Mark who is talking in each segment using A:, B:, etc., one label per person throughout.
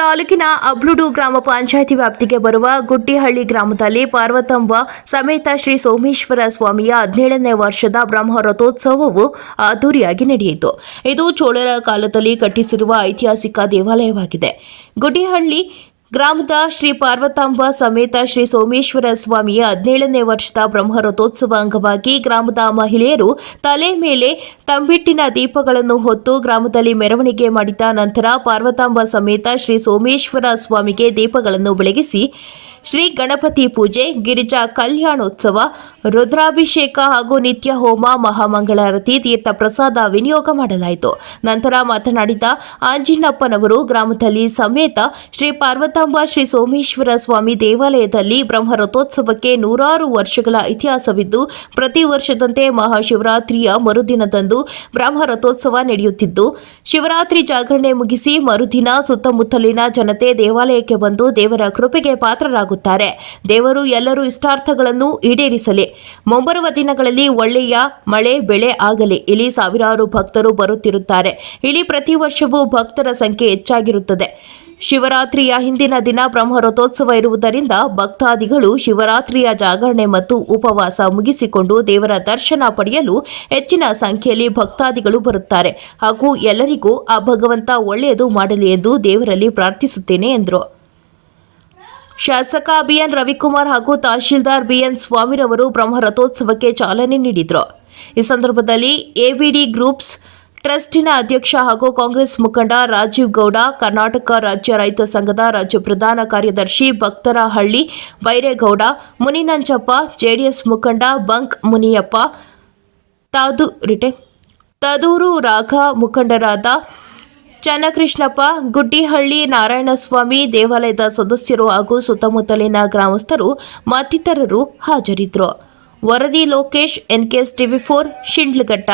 A: ತಾಲೂಕಿನ ಅಬ್ಲುಡು ಗ್ರಾಮ ಪಂಚಾಯಿತಿ ವ್ಯಾಪ್ತಿಗೆ ಬರುವ ಗುಟ್ಟಿಹಳ್ಳಿ ಗ್ರಾಮದಲ್ಲಿ ಪಾರ್ವತಂಬ ಸಮೇತ ಶ್ರೀ ಸೋಮೇಶ್ವರ ಸ್ವಾಮಿಯ ಹದಿನೇಳನೇ ವರ್ಷದ ಬ್ರಹ್ಮ ರಥೋತ್ಸವವು ಅದ್ದೂರಿಯಾಗಿ ನಡೆಯಿತು. ಇದು ಚೋಳರ ಕಾಲದಲ್ಲಿ ಕಟ್ಟಿಸಿರುವ ಐತಿಹಾಸಿಕ ದೇವಾಲಯವಾಗಿದೆ. ಗುಟ್ಟಿಹಳ್ಳಿ ಗ್ರಾಮದ ಶ್ರೀ ಪಾರ್ವತಾಂಬ ಸಮೇತ ಶ್ರೀ ಸೋಮೇಶ್ವರ ಸ್ವಾಮಿಯ ಹದಿನೇಳನೇ ವರ್ಷದ ಬ್ರಹ್ಮ ರಥೋತ್ಸವ ಅಂಗವಾಗಿ ಗ್ರಾಮದ ಮಹಿಳೆಯರು ತಲೆ ಮೇಲೆ ತಂಬಿಟ್ಟಿನ ದೀಪಗಳನ್ನು ಹೊತ್ತು ಗ್ರಾಮದಲ್ಲಿ ಮೆರವಣಿಗೆ ಮಾಡಿದ ನಂತರ ಪಾರ್ವತಾಂಬ ಸಮೇತ ಶ್ರೀ ಸೋಮೇಶ್ವರ ಸ್ವಾಮಿಗೆ ದೀಪಗಳನ್ನು ಬೆಳಗಿಸಿ ಶ್ರೀ ಗಣಪತಿ ಪೂಜೆ, ಗಿರಿಜಾ ಕಲ್ಯಾಣೋತ್ಸವ, ರುದ್ರಾಭಿಷೇಕ ಹಾಗೂ ನಿತ್ಯ ಹೋಮ ಮಹಾಮಂಗಳಾರತಿ ತೀರ್ಥ ಪ್ರಸಾದ ವಿನಿಯೋಗ ಮಾಡಲಾಯಿತು. ನಂತರ ಮಾತನಾಡಿದ ಆಂಜಿನಪ್ಪನವರು, ಗ್ರಾಮದಲ್ಲಿ ಸಮೇತ ಶ್ರೀ ಪಾರ್ವತಾಂಬ, ಶ್ರೀ ಸೋಮೇಶ್ವರ ಸ್ವಾಮಿ ದೇವಾಲಯದಲ್ಲಿ ಬ್ರಹ್ಮರಥೋತ್ಸವಕ್ಕೆ ನೂರಾರು ವರ್ಷಗಳ ಇತಿಹಾಸವಿದ್ದು, ಪ್ರತಿ ವರ್ಷದಂತೆ ಮಹಾಶಿವರಾತ್ರಿಯ ಮರುದಿನದಂದು ಬ್ರಹ್ಮರಥೋತ್ಸವ ನಡೆಯುತ್ತಿದ್ದು, ಶಿವರಾತ್ರಿ ಜಾಗರಣೆ ಮುಗಿಸಿ ಮರುದಿನ ಸುತ್ತಮುತ್ತಲಿನ ಜನತೆ ದೇವಾಲಯಕ್ಕೆ ಬಂದು ದೇವರ ಕೃಪೆಗೆ ಪಾತ್ರರಾಗುತ್ತಾರೆ. ದೇವರು ಎಲ್ಲರೂ ಇಷ್ಟಾರ್ಥಗಳನ್ನು ಈಡೇರಿಸಲಿ. ಮುಂಬರುವ ದಿನಗಳಲ್ಲಿ ಒಳ್ಳೆಯ ಮಳೆ, ಬೆಳೆ ಆಗಲಿ. ಇಲ್ಲಿ ಸಾವಿರಾರು ಭಕ್ತರು ಬರುತ್ತಿರುತ್ತಾರೆ. ಇಲ್ಲಿ ಪ್ರತಿ ವರ್ಷವೂ ಭಕ್ತರ ಸಂಖ್ಯೆ ಹೆಚ್ಚಾಗಿರುತ್ತದೆ. ಶಿವರಾತ್ರಿಯ ಹಿಂದಿನ ದಿನ ಬ್ರಹ್ಮರಥೋತ್ಸವ ಇರುವುದರಿಂದ ಭಕ್ತಾದಿಗಳು ಶಿವರಾತ್ರಿಯ ಜಾಗರಣೆ ಮತ್ತು ಉಪವಾಸ ಮುಗಿಸಿಕೊಂಡು ದೇವರ ದರ್ಶನ ಪಡೆಯಲು ಹೆಚ್ಚಿನ ಸಂಖ್ಯೆಯಲ್ಲಿ ಭಕ್ತಾದಿಗಳು ಬರುತ್ತಾರೆ. ಹಾಗೂ ಎಲ್ಲರಿಗೂ ಆ ಭಗವಂತ ಒಳ್ಳೆಯದು ಮಾಡಲಿ ಎಂದು ದೇವರಲ್ಲಿ ಪ್ರಾರ್ಥಿಸುತ್ತೇನೆ ಎಂದರು. ಶಾಸಕ ಬಿಎನ್ ರವಿಕುಮಾರ್ ಹಾಗೂ ತಹಶೀಲ್ದಾರ್ ಬಿಎನ್ ಸ್ವಾಮಿರವರು ಬ್ರಹ್ಮ ರಥೋತ್ಸವಕ್ಕೆ ಚಾಲನೆ ನೀಡಿದರು. ಈ ಸಂದರ್ಭದಲ್ಲಿ ಎಬಿಡಿ ಗ್ರೂಪ್ಸ್ ಟ್ರಸ್ಟಿನ ಅಧ್ಯಕ್ಷ ಹಾಗೂ ಕಾಂಗ್ರೆಸ್ ಮುಖಂಡ ರಾಜೀವ್ ಗೌಡ, ಕರ್ನಾಟಕ ರಾಜ್ಯ ರೈತ ಸಂಘದ ರಾಜ್ಯ ಪ್ರಧಾನ ಕಾರ್ಯದರ್ಶಿ ಭಕ್ತರಹಳ್ಳಿ ಬೈರೇಗೌಡ, ಮುನಿನಂಜಪ್ಪ, ಜೆಡಿಎಸ್ ಮುಖಂಡ ಬಂಕ್ ಮುನಿಯಪ್ಪ ತಾದು ರಿಟೆ ತದೂರು ರಾಘ ಮುಖಂಡರಾದ ಚನ್ನಕೃಷ್ಣಪ್ಪ, ಗುಡ್ಡಿಹಳ್ಳಿ ನಾರಾಯಣಸ್ವಾಮಿ ದೇವಾಲಯದ ಸದಸ್ಯರು ಹಾಗೂ ಸುತ್ತಮುತ್ತಲಿನ ಗ್ರಾಮಸ್ಥರು ಮತ್ತಿತರರು ಹಾಜರಿದ್ದರು. ವರದಿ Lokesh, NKS TV four, Sidlaghatta.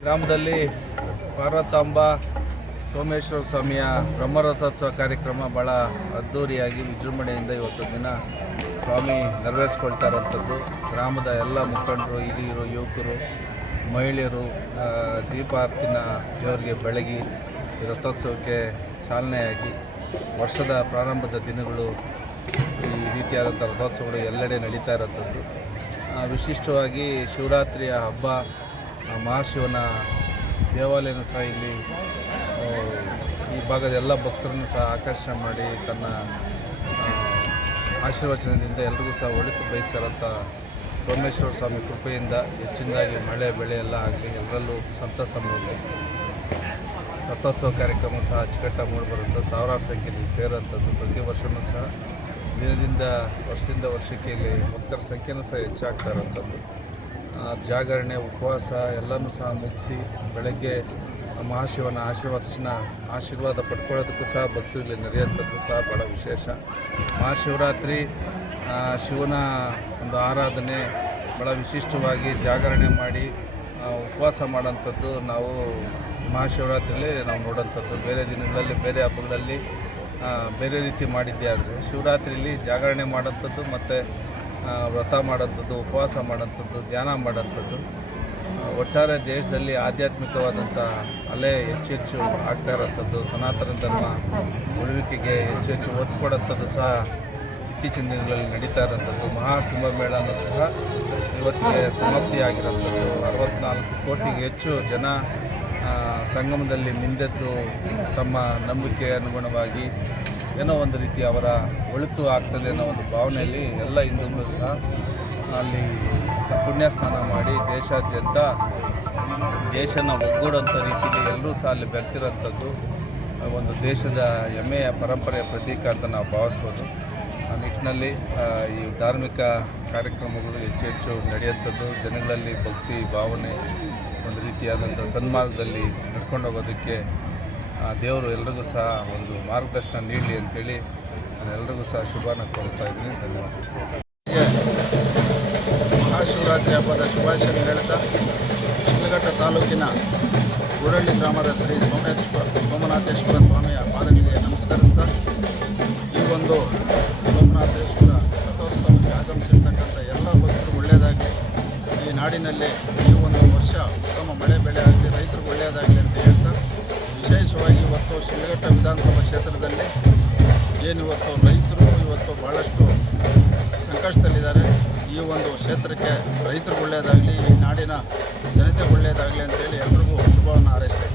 B: ಗ್ರಾಮದಲ್ಲಿ ಪಾರ್ವತಾಂಬ ಸೋಮೇಶ್ವರ ಸ್ವಾಮಿಯ ಬ್ರಹ್ಮರಥೋತ್ಸವ ಕಾರ್ಯಕ್ರಮ ಭಾಳ ಅದ್ಧೂರಿಯಾಗಿ ವಿಜೃಂಭಣೆಯಿಂದ ಇವತ್ತು ದಿನ ಸ್ವಾಮಿ ನೆರವೇರಿಸ್ಕೊಳ್ತಾ ಇರೋಂಥದ್ದು. ಗ್ರಾಮದ ಎಲ್ಲ ಮುಖಂಡರು, ಹಿರಿಯರು, ಯುವಕರು ಮಹಿಳೆಯರು ದೀಪ ದೀಪಾರ್ತಿನ ದೇವರಿಗೆ ಬೆಳಗಿ ರಥೋತ್ಸವಕ್ಕೆ ಚಾಲನೆಯಾಗಿ ವರ್ಷದ ಪ್ರಾರಂಭದ ದಿನಗಳು ಈ ರೀತಿಯಾದಂಥ ರಥೋತ್ಸವಗಳು ಎಲ್ಲೆಡೆ ನಡೀತಾ ಇರೋಂಥದ್ದು ವಿಶಿಷ್ಟವಾಗಿ ಶಿವರಾತ್ರಿಯ ಹಬ್ಬ ಮಹಾಶಿವನ ದೇವಾಲಯನೂ ಸಹ ಇಲ್ಲಿ ಈ ಭಾಗದ ಎಲ್ಲ ಭಕ್ತರನ್ನು ಸಹ ಆಕರ್ಷಣೆ ಮಾಡಿ ತನ್ನ ಆಶೀರ್ವಚನದಿಂದ ಎಲ್ರಿಗೂ ಸಹ ಒಳಿತು ಬಯಸಿರೋಂಥ ಸೋಮೇಶ್ವರ ಸ್ವಾಮಿ ಕೃಪೆಯಿಂದ ಹೆಚ್ಚಿನದಾಗಿ ಮಳೆ, ಬೆಳೆ ಎಲ್ಲ ಆಗಲಿ, ಎಲ್ಲರಲ್ಲೂ ಸಂತಸ ಮೂಡಲಿ. ರಥೋತ್ಸವ ಕಾರ್ಯಕ್ರಮ ಸಹ ಅಚ್ಚುಕಟ್ಟಾಗಿ ಮೂಡಿಬರುತ್ತೆ ಸಾವಿರಾರು ಸಂಖ್ಯೆಯಲ್ಲಿ ಸೇರೋಂಥದ್ದು ಪ್ರತಿ ವರ್ಷವೂ ಸಹ ದಿನದಿಂದ ವರ್ಷದಿಂದ ವರ್ಷಕ್ಕೆ ಇಲ್ಲಿ ಭಕ್ತರ ಸಂಖ್ಯೆನೂ ಸಹ ಹೆಚ್ಚಾಗ್ತಾ ಇರೋಂಥದ್ದು ಜಾಗರಣೆ, ಉಪವಾಸ ಎಲ್ಲನೂ ಸಹ ಮುಗಿಸಿ ಬೆಳಗ್ಗೆ ಮಹಾಶಿವನ ಆಶೀರ್ವಾದನ, ಆಶೀರ್ವಾದ ಪಡ್ಕೊಳ್ಳೋದಕ್ಕೂ ಸಹ ಭಕ್ತರು ಇಲ್ಲಿ ನಡೆಯುವಂಥದ್ದು ಸಹ ಭಾಳ ವಿಶೇಷ. ಮಹಾಶಿವರಾತ್ರಿ ಶಿವನ ಒಂದು ಆರಾಧನೆ ಭಾಳ ವಿಶಿಷ್ಟವಾಗಿ ಜಾಗರಣೆ ಮಾಡಿ ಉಪವಾಸ ಮಾಡೋಂಥದ್ದು ನಾವು ಮಹಾಶಿವರಾತ್ರಿಯಲ್ಲಿ ನಾವು ನೋಡೋಂಥದ್ದು ಬೇರೆ ದಿನಗಳಲ್ಲಿ, ಬೇರೆ ಹಬ್ಬಗಳಲ್ಲಿ ಬೇರೆ ರೀತಿ ಮಾಡಿದ್ದೆ ಆದರೆ ಶಿವರಾತ್ರಿಯಲ್ಲಿ ಜಾಗರಣೆ ಮಾಡೋಂಥದ್ದು ಮತ್ತು ವ್ರತ ಮಾಡೋಂಥದ್ದು ಉಪವಾಸ ಮಾಡೋಂಥದ್ದು ಧ್ಯಾನ ಮಾಡೋಂಥದ್ದು ಒಟ್ಟಾರೆ ದೇಶದಲ್ಲಿ ಆಧ್ಯಾತ್ಮಿಕವಾದಂಥ ಅಲೆ ಹೆಚ್ಚು ಹೆಚ್ಚು ಆಗ್ತಾ ಇರೋಂಥದ್ದು ಸನಾತನ ಧರ್ಮ ಉಳಿವಿಕೆಗೆ ಹೆಚ್ಚು ಹೆಚ್ಚು ಒತ್ತು ಕೊಡೋಂಥದ್ದು ಸಹ ಇತ್ತೀಚಿನ ದಿನಗಳಲ್ಲಿ ನಡೀತಾ ಇರೋಂಥದ್ದು ಮಹಾ ಕುಂಭಮೇಳನೂ ಸಹ ಇವತ್ತಿಗೆ ಸಮಾಪ್ತಿಯಾಗಿರೋಂಥದ್ದು ಅರವತ್ನಾಲ್ಕು ಕೋಟಿಗೆ ಹೆಚ್ಚು ಜನ ಸಂಗಮದಲ್ಲಿ ನಿಂದೆದ್ದು ತಮ್ಮ ನಂಬಿಕೆ ಅನುಗುಣವಾಗಿ ಏನೋ ಒಂದು ರೀತಿ ಅವರ ಒಳಿತು ಆಗ್ತದೆ ಅನ್ನೋ ಒಂದು ಭಾವನೆಯಲ್ಲಿ ಎಲ್ಲ ಹಿಂದೂಗಳು ಸಹ ಅಲ್ಲಿ ಪುಣ್ಯ ಸ್ನಾನ ಮಾಡಿ ದೇಶಾದ್ಯಂತ ದೇಶನ ಒಗ್ಗೂಡೋಂಥ ರೀತಿಯಲ್ಲಿ ಎಲ್ಲರೂ ಸಹ ಅಲ್ಲಿ ಬೆರ್ತಿರೋಂಥದ್ದು ಒಂದು ದೇಶದ ಹೆಮ್ಮೆಯ ಪರಂಪರೆಯ ಪ್ರತೀಕ ಅಂತ ನಾವು ಭಾವಿಸ್ಬೋದು. ನಿಟ್ಟಿನಲ್ಲಿ ಈ ಧಾರ್ಮಿಕ ಕಾರ್ಯಕ್ರಮಗಳು ಹೆಚ್ಚು ಹೆಚ್ಚು ನಡೆಯುವಂಥದ್ದು ಜನಗಳಲ್ಲಿ ಭಕ್ತಿ ಭಾವನೆ ಒಂದು ರೀತಿಯಾದಂಥ ಸನ್ಮಾರ್ಗದಲ್ಲಿ ನಡ್ಕೊಂಡು ಹೋಗೋದಕ್ಕೆ ಆ, ದೇವರು ಎಲ್ರಿಗೂ ಸಹ ಒಂದು ಮಾರ್ಗದರ್ಶನ ನೀಡಲಿ ಅಂತೇಳಿ ನಾನು ಎಲ್ರಿಗೂ ಸಹ ಶುಭನ ಕೋರ್ತಾ ಇದ್ದೀನಿ. ಧನ್ಯವಾದ
C: ಮಹಾಶಿವರಾತ್ರಿ ಹಬ್ಬದ ಶುಭಾಶಯ ಹೇಳ್ತಾ ಶಿಲ್ಘಟ್ಟ ತಾಲೂಕಿನ ಗುರಳ್ಳಿ ಗ್ರಾಮದ ಶ್ರೀ ಸೋಮೇಶ್ವರ ಸೋಮನಾಥೇಶ್ವರ ಸ್ವಾಮಿಯ ಪಾದನಿಗೆ ನಮಸ್ಕರಿಸ್ತಾ ಈ ಒಂದು ನಾಡಿನಲ್ಲಿ ಈ ಒಂದು ವರ್ಷ ಉತ್ತಮ ಮಳೆ ಬೆಳೆ ಆಗಲಿ, ರೈತರಿಗೆ ಒಳ್ಳೆಯದಾಗಲಿ ಅಂತ ಹೇಳ್ತಾ, ವಿಶೇಷವಾಗಿ ಇವತ್ತು ಶ್ರೀಘಟ್ಟ ವಿಧಾನಸಭಾ ಕ್ಷೇತ್ರದಲ್ಲಿ ಏನು ಇವತ್ತು ರೈತರು ಇವತ್ತು ಭಾಳಷ್ಟು ಸಂಕಷ್ಟದಲ್ಲಿದ್ದಾರೆ. ಈ ಒಂದು ಕ್ಷೇತ್ರಕ್ಕೆ ರೈತರಿಗೆ ಒಳ್ಳೆಯದಾಗಲಿ, ಈ ನಾಡಿನ ಜನತೆ ಒಳ್ಳೆಯದಾಗಲಿ ಅಂತೇಳಿ ಎಲ್ರಿಗೂ ಶುಭವನ್ನು ಹಾರೈಸ್ತೇನೆ.